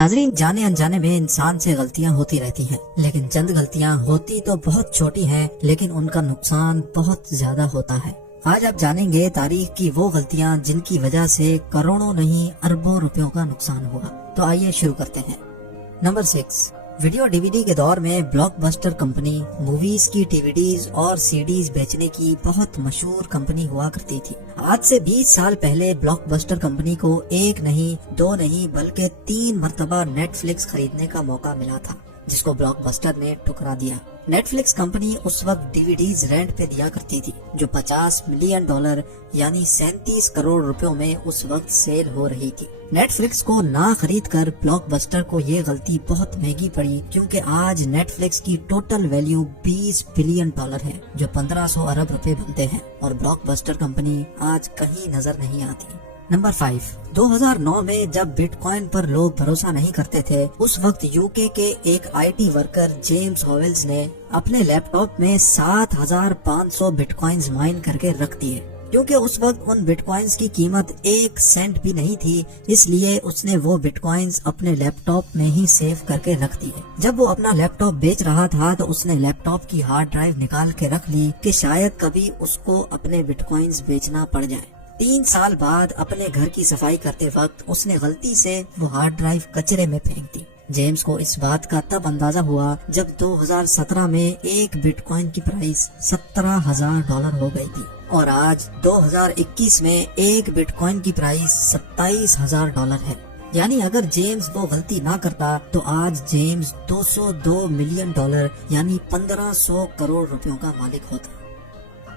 नाजरीन, जाने अनजाने में इंसान से गलतियां होती रहती हैं, लेकिन चंद गलतियां होती तो बहुत छोटी हैं, लेकिन उनका नुकसान बहुत ज्यादा होता है। आज आप जानेंगे तारीख की वो गलतियां जिनकी वजह से करोड़ों नहीं अरबों रुपयों का नुकसान हुआ। तो आइए शुरू करते हैं। नंबर 6, वीडियो डीवीडी के दौर में ब्लॉकबस्टर कंपनी मूवीज की डीवीडीज और सीडीज बेचने की बहुत मशहूर कंपनी हुआ करती थी। आज से 20 साल पहले ब्लॉकबस्टर कंपनी को एक नहीं, दो नहीं, बल्कि 3 मर्तबा नेटफ्लिक्स खरीदने का मौका मिला था, जिसको ब्लॉकबस्टर ने ठुकरा दिया। नेटफ्लिक्स कंपनी उस वक्त डीवीडीज रेंट पे दिया करती थी, जो $50 मिलियन यानी 37 करोड़ रुपयों में उस वक्त सेल हो रही थी। नेटफ्लिक्स को ना खरीद कर ब्लॉकबस्टर को ये गलती बहुत महंगी पड़ी, क्योंकि आज नेटफ्लिक्स की टोटल वैल्यू $20 बिलियन है, जो 1500 अरब रुपए बनते हैं, और ब्लॉकबस्टर कंपनी आज कहीं नजर नहीं आती। नंबर 5, 2009 में जब बिटकॉइन पर लोग भरोसा नहीं करते थे, उस वक्त यूके के एक आईटी वर्कर जेम्स हॉवेल्स ने अपने लैपटॉप में 7500 बिटकॉइंस माइन करके रख दिए। क्योंकि उस वक्त उन बिटकॉइंस की कीमत 1 सेंट भी नहीं थी, इसलिए उसने वो बिटकॉइंस अपने लैपटॉप में ही सेव करके रख दिए। जब वो अपना लैपटॉप बेच रहा था तो उसने लैपटॉप की हार्ड ड्राइव निकाल के रख ली कि शायद कभी उसको अपने बिटकॉइंस बेचना पड़ जाए। 3 साल बाद अपने घर की सफाई करते वक्त उसने गलती से वो हार्ड ड्राइव कचरे में फेंक दी। जेम्स को इस बात का तब अंदाजा हुआ जब 2017 में एक बिटकॉइन की प्राइस $17,000 हो गई थी, और आज 2021 में एक बिटकॉइन की प्राइस $27,000 है। यानी अगर जेम्स वो गलती ना करता तो आज जेम्स $202 मिलियन यानी 1500 करोड़ रुपयों का मालिक होता।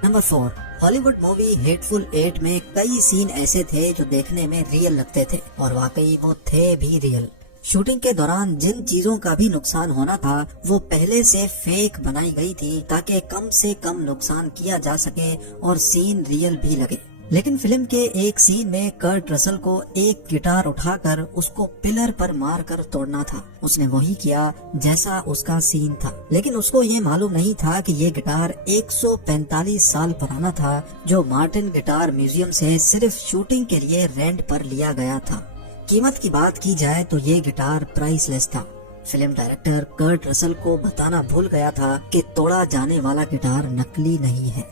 नंबर 4, हॉलीवुड मूवी हेटफुल 8 में कई सीन ऐसे थे जो देखने में रियल लगते थे, और वाकई वो थे भी रियल। शूटिंग के दौरान जिन चीजों का भी नुकसान होना था वो पहले से फेक बनाई गई थी, ताकि कम से कम नुकसान किया जा सके और सीन रियल भी लगे। लेकिन फिल्म के एक सीन में कर्ट रसल को एक गिटार उठाकर उसको पिलर पर मार कर तोड़ना था। उसने वही किया जैसा उसका सीन था, लेकिन उसको ये मालूम नहीं था कि ये गिटार 145 साल पुराना था, जो मार्टिन गिटार म्यूजियम से सिर्फ शूटिंग के लिए रेंट पर लिया गया था। कीमत की बात की जाए तो ये गिटार प्राइसलेस था। फिल्म डायरेक्टर कर्ट रसल को बताना भूल गया था कि तोड़ा जाने वाला गिटार नकली नहीं है।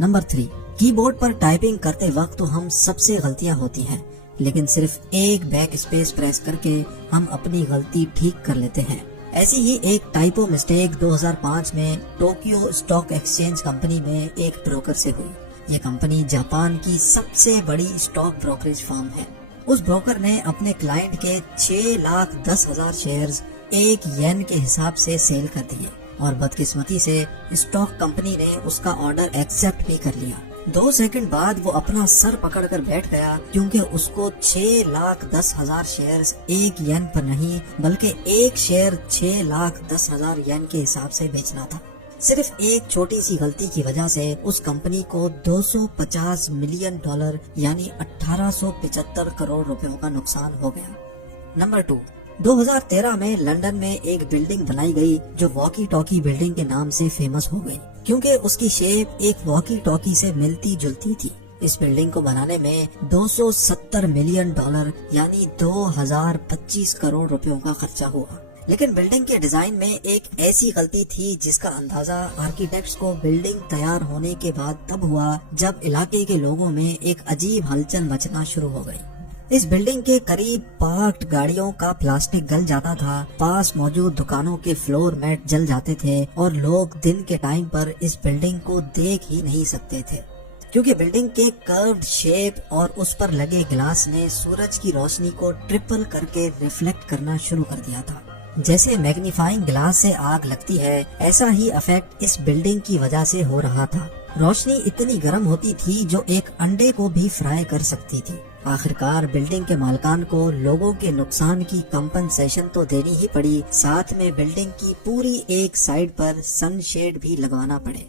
नंबर 3, कीबोर्ड पर टाइपिंग करते वक्त तो हम सबसे गलतियां होती हैं, लेकिन सिर्फ एक बैक स्पेस प्रेस करके हम अपनी गलती ठीक कर लेते हैं। ऐसी ही एक टाइपो मिस्टेक 2005 में टोक्यो स्टॉक एक्सचेंज कंपनी में एक ब्रोकर से हुई। ये कंपनी जापान की सबसे बड़ी स्टॉक ब्रोकरेज फर्म है। उस ब्रोकर ने अपने क्लाइंट के 6,10,000 शेयर्स 1 येन के हिसाब से सेल कर दिए, और बदकिस्मती से स्टॉक कंपनी ने उसका ऑर्डर एक्सेप्ट भी कर लिया। 2 सेकंड बाद वो अपना सर पकड़कर बैठ गया, क्योंकि उसको 6,10,000 शेयर्स 1 येन पर नहीं, बल्कि एक शेयर 6,10,000 येन के हिसाब से बेचना था। सिर्फ एक छोटी सी गलती की वजह से उस कंपनी को $250 मिलियन यानी 1875 करोड़ रुपयों का नुकसान हो गया। नंबर 2, 2013 में लंदन में एक बिल्डिंग बनाई गई जो वॉकी टॉकी बिल्डिंग के नाम से फेमस हो गई, क्योंकि उसकी शेप एक वॉकी टॉकी से मिलती जुलती थी। इस बिल्डिंग को बनाने में $270 मिलियन यानी 2025 करोड़ रुपयों का खर्चा हुआ। लेकिन बिल्डिंग के डिजाइन में एक ऐसी गलती थी जिसका अंदाजा आर्किटेक्ट्स को बिल्डिंग तैयार होने के बाद तब हुआ जब इलाके के लोगों में एक अजीब हलचल मचना शुरू हो गई। इस बिल्डिंग के करीब पार्क्ड गाड़ियों का प्लास्टिक गल जाता था, पास मौजूद दुकानों के फ्लोर मैट जल जाते थे, और लोग दिन के टाइम पर इस बिल्डिंग को देख ही नहीं सकते थे, क्योंकि बिल्डिंग के कर्व्ड शेप और उस पर लगे ग्लास ने सूरज की रोशनी को ट्रिपल करके रिफ्लेक्ट करना शुरू कर दिया था। जैसे मैग्नीफाइंग ग्लास से आग लगती है, ऐसा ही इफेक्ट इस बिल्डिंग की वजह से हो रहा था। रोशनी इतनी गर्म होती थी जो एक अंडे को भी फ्राई कर सकती थी। आखिरकार बिल्डिंग के मालकान को लोगों के नुकसान की कंपनसेशन तो देनी ही पड़ी, साथ में बिल्डिंग की पूरी एक साइड पर सनशेड भी लगवाना पड़े।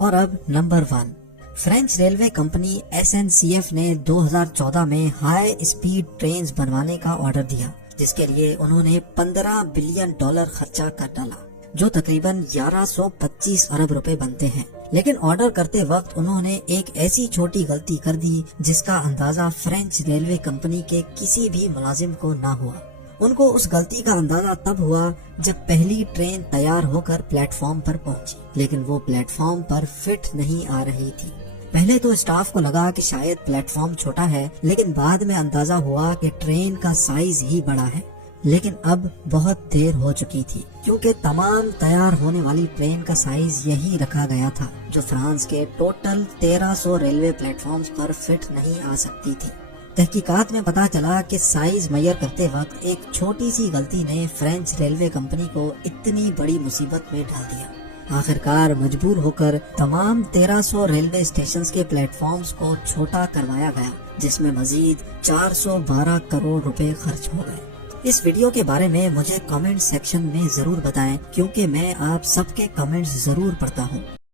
और अब number 1, French railway company SNCF ने 2014 में हाई स्पीड ट्रेन्स बनवाने का ऑर्डर दिया, जिसके लिए उन्होंने $15 बिलियन खर्चा कर डाला, जो तकरीबन 1125 अरब रुपए बनते हैं। लेकिन ऑर्डर करते वक्त उन्होंने एक ऐसी छोटी गलती कर दी जिसका अंदाजा फ्रेंच रेलवे कंपनी के किसी भी मुलाजिम को ना हुआ। ان کو اس غلطی کا اندازہ تب ہوا جب پہلی ٹرین تیار ہو کر پلیٹ فارم پر پہنچی، لیکن وہ پلیٹ فارم پر فٹ نہیں آ رہی تھی۔ پہلے تو اسٹاف کو لگا کہ شاید پلیٹ فارم چھوٹا ہے، لیکن بعد میں اندازہ ہوا کہ ٹرین کا سائز ہی بڑا ہے۔ لیکن اب بہت دیر ہو چکی تھی، کیونکہ تمام تیار ہونے والی ٹرین کا سائز یہی رکھا گیا تھا جو فرانس کے ٹوٹل 1300 ریلوے پلیٹ فارمز پر فٹ نہیں آ سکتی تھی۔ تحقیقات میں پتا چلا کہ سائز میئر کرتے وقت ایک چھوٹی سی غلطی نے فرینچ ریلوے کمپنی کو اتنی بڑی مصیبت میں ڈال دیا۔ آخرکار مجبور ہو کر تمام 1300 ریلوے اسٹیشنز کے پلیٹ فارمز کو چھوٹا کروایا گیا، جس میں مزید 412 کروڑ روپے خرچ ہو گئے۔ اس ویڈیو کے بارے میں مجھے کمنٹ سیکشن میں ضرور بتائیں، کیونکہ میں آپ سب کے کمنٹس ضرور پڑھتا ہوں۔